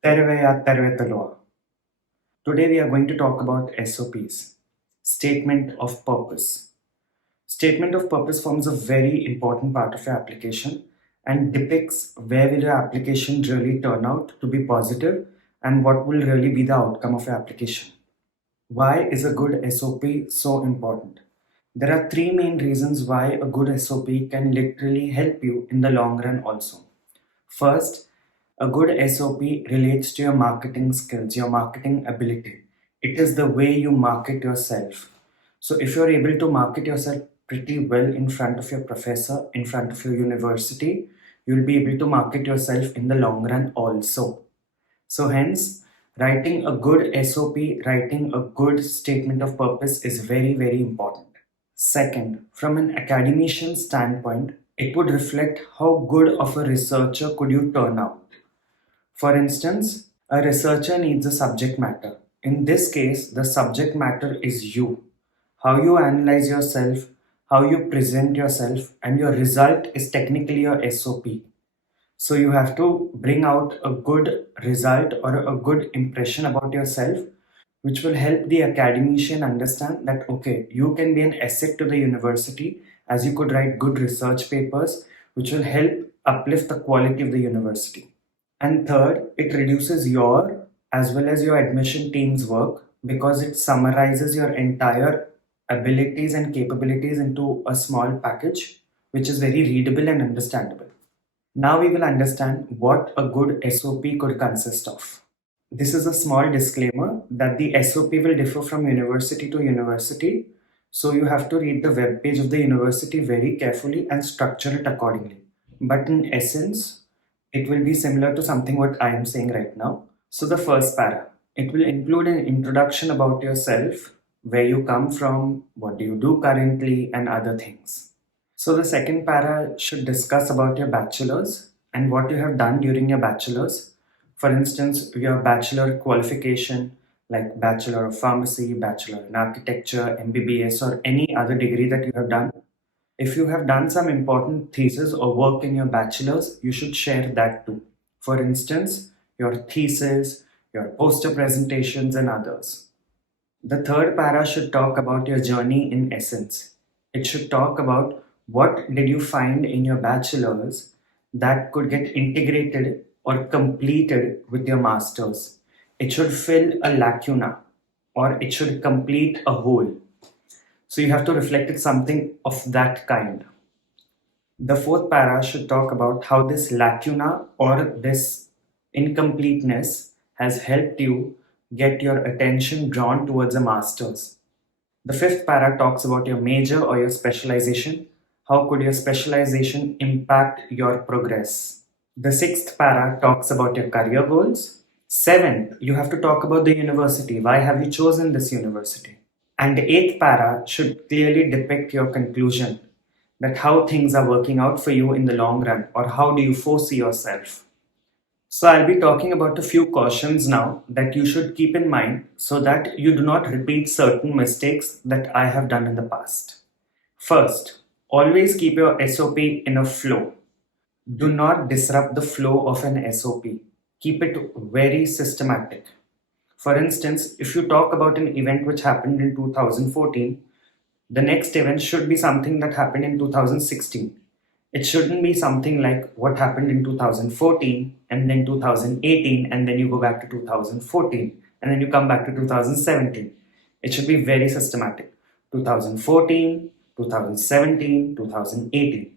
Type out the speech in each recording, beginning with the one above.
Terveya tervetuloa. Today we are going to talk about SOPs, Statement of Purpose. Statement of Purpose forms a very important part of your application and depicts where will your application really turn out to be positive and what will really be the outcome of your application. Why is a good SOP so important? There are three main reasons why a good SOP can literally help you in the long run also. First, a good SOP relates to your marketing skills, your marketing ability. It is the way you market yourself. So, if you're able to market yourself pretty well in front of your professor, in front of your university, you'll be able to market yourself in the long run also. So, hence, writing a good SOP, writing a good statement of purpose is very, very important. Second, from an academician standpoint, it would reflect how good of a researcher could you turn out. For instance, a researcher needs a subject matter. In this case, the subject matter is you. How you analyze yourself, how you present yourself, and your result is technically your SOP. So you have to bring out a good result or a good impression about yourself, which will help the academician understand that okay, you can be an asset to the university as you could write good research papers, which will help uplift the quality of the university. And third, it reduces your as well as your admission team's work because it summarizes your entire abilities and capabilities into a small package, which is very readable and understandable. Now we will understand what a good SOP could consist of. This is a small disclaimer that the SOP will differ from university to university, so you have to read the web page of the university very carefully and structure it accordingly. But in essence, it will be similar to something what I am saying right now. So the first para, it will include an introduction about yourself, where you come from, what do you do currently, and other things. So the second para should discuss about your bachelor's and what you have done during your bachelor's. For instance, your bachelor qualification like Bachelor of Pharmacy, Bachelor in Architecture, MBBS, or any other degree that you have done. If you have done some important thesis or work in your bachelor's, you should share that too. For instance, your thesis, your poster presentations, and others. The third para should talk about your journey in essence. It should talk about what did you find in your bachelor's that could get integrated or completed with your master's. It should fill a lacuna or it should complete a hole. So you have to reflect it something of that kind. The fourth para should talk about how this lacuna or this incompleteness has helped you get your attention drawn towards a master's. The fifth para talks about your major or your specialization. How could your specialization impact your progress? The sixth para talks about your career goals. Seventh, you have to talk about the university. Why have you chosen this university? And the eighth para should clearly depict your conclusion, that how things are working out for you in the long run, or how do you foresee yourself. So I'll be talking about a few cautions now that you should keep in mind so that you do not repeat certain mistakes that I have done in the past. First, always keep your SOP in a flow. Do not disrupt the flow of an SOP. Keep it very systematic. For instance, if you talk about an event which happened in 2014, the next event should be something that happened in 2016. It shouldn't be something like what happened in 2014 and then 2018 and then you go back to 2014 and then you come back to 2017. It should be very systematic. 2014, 2017, 2018.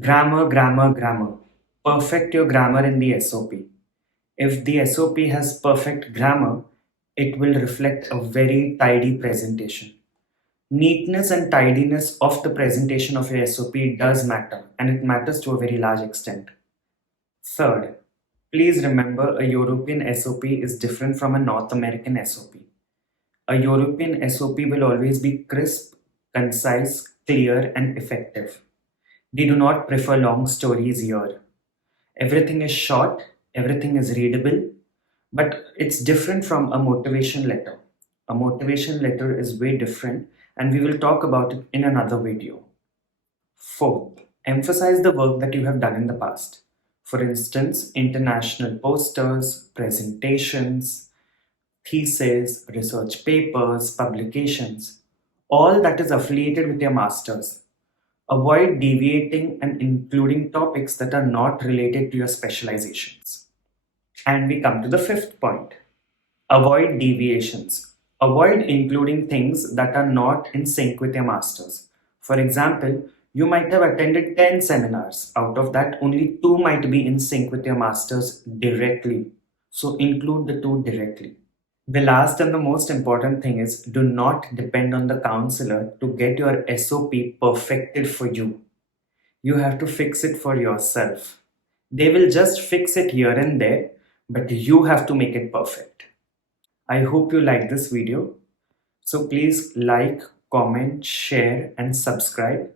Grammar, grammar, grammar. Perfect your grammar in the SOP. If the SOP has perfect grammar, it will reflect a very tidy presentation. Neatness and tidiness of the presentation of your SOP does matter, and it matters to a very large extent. Third, please remember a European SOP is different from a North American SOP. A European SOP will always be crisp, concise, clear, and effective. They do not prefer long stories here. Everything is short, everything is readable, but it's different from a motivation letter. A motivation letter is way different, and we will talk about it in another video. Fourth, emphasize the work that you have done in the past. For instance, international posters, presentations, theses, research papers, publications, all that is affiliated with your master's. Avoid deviating and including topics that are not related to your specializations. And we come to the fifth point. Avoid deviations. Avoid including things that are not in sync with your master's. For example, you might have attended 10 seminars. Out of that, only 2 might be in sync with your master's directly. So include the 2 directly. The last and the most important thing is do not depend on the counselor to get your SOP perfected for you. You have to fix it for yourself. They will just fix it here and there, but you have to make it perfect. I hope you like this video. So please like, comment, share and subscribe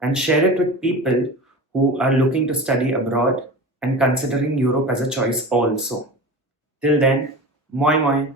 and share it with people who are looking to study abroad and considering Europe as a choice also. Till then, moi moi.